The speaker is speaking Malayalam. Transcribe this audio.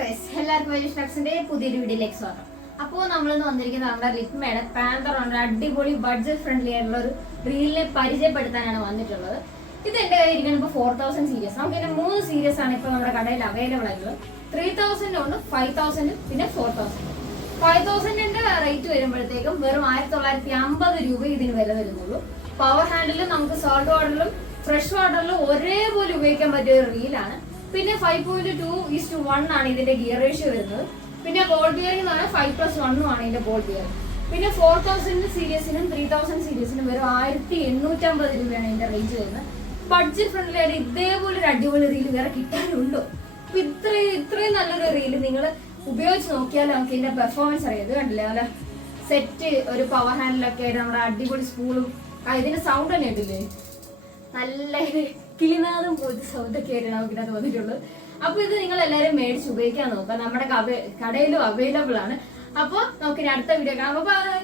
എല്ലാവർക്കും വെജിറ്റക്സിന്റെ പുതിയൊരു വീഡിയോയിലേക്ക് സ്വാഗതം. അപ്പോൾ നമ്മളിന്ന് വന്നിരിക്കുന്നത് നമ്മുടെ ലിറ്റ്മയുടെ പാന്തർ ഉണ്ട് അടിപൊളി ബഡ്ജറ്റ് ഫ്രണ്ട്ലി ആയിട്ടുള്ള ഒരു റീലിനെ പരിചയപ്പെടുത്താനാണ് വന്നിട്ടുള്ളത്. ഇത് എന്റെ കയ്യിൽ ഇരിക്കുന്നത് ഇപ്പോൾ 4000 സീരീസ്. നമുക്ക് ഇതിന്റെ 3 സീരീസ് ആണ് ഇപ്പോൾ നമ്മുടെ കടയിൽ അവൈലബിൾ ആയിട്ടുള്ളത്. 3000 ഉണ്ട്, 5000 പിന്നെ 4000. 5000ന്റെ റേറ്റ് വരുമ്പോഴത്തേക്കും വെറും 1950 രൂപ ഇതിന് വില വരുന്നുള്ളൂ. പവർ ഹാൻഡിലും നമുക്ക് സോൾട്ട് വാട്ടറിലും ഫ്രഷ് വാട്ടറിലും ഒരേപോലെ ഉപയോഗിക്കാൻ പറ്റിയ ഒരു റീലാണ്. പിന്നെ 5.2:1 ആണ് ഇതിന്റെ ഗിയർ റേഷ്യോ വരുന്നത്. പിന്നെ ബോൾ ബിയറിംഗ് എന്ന് പറഞ്ഞാൽ 5+1 ആണ് ഇതിന്റെ ബോൾ ബിയറിംഗ്. പിന്നെ 4000 സീരീസിനും 3000 സീരീസിനും വരും 1850 രൂപയാണ് ഇതിന്റെ റേഞ്ച് വരുന്നത്. ബഡ്ജറ്റ് ഫ്രണ്ട്ലി ആയിട്ട് ഇതേപോലെ ഒരു അടിപൊളി റീല് വേറെ കിട്ടാനുണ്ടോ? അപ്പൊ ഇത്രയും നല്ലൊരു റീല് നിങ്ങൾ ഉപയോഗിച്ച് നോക്കിയാൽ നമുക്ക് ഇതിന്റെ പെർഫോമൻസ് അറിയാം. ഇത് കണ്ടില്ലേ നല്ല സെറ്റ് ഒരു പവർ ഹാൻഡിലൊക്കെ ആയിട്ട് നമ്മുടെ അടിപൊളി സ്പൂളും ഇതിന്റെ സൗണ്ട് തന്നെ ഉണ്ടല്ലേ, നല്ല കിളിനാദം പോലത്തെ സൗണ്ടൊക്കെ ആയിട്ട് നമുക്കിനകത്ത് വന്നിട്ടുള്ളൂ. അപ്പൊ ഇത് നിങ്ങൾ എല്ലാവരും മേടിച്ച് ഉപയോഗിക്കാൻ നോക്കാം. നമ്മുടെ കടയിലും അവൈലബിൾ ആണ്. അപ്പൊ നമുക്ക് അടുത്ത വീഡിയോ കാണാം. ബൈ.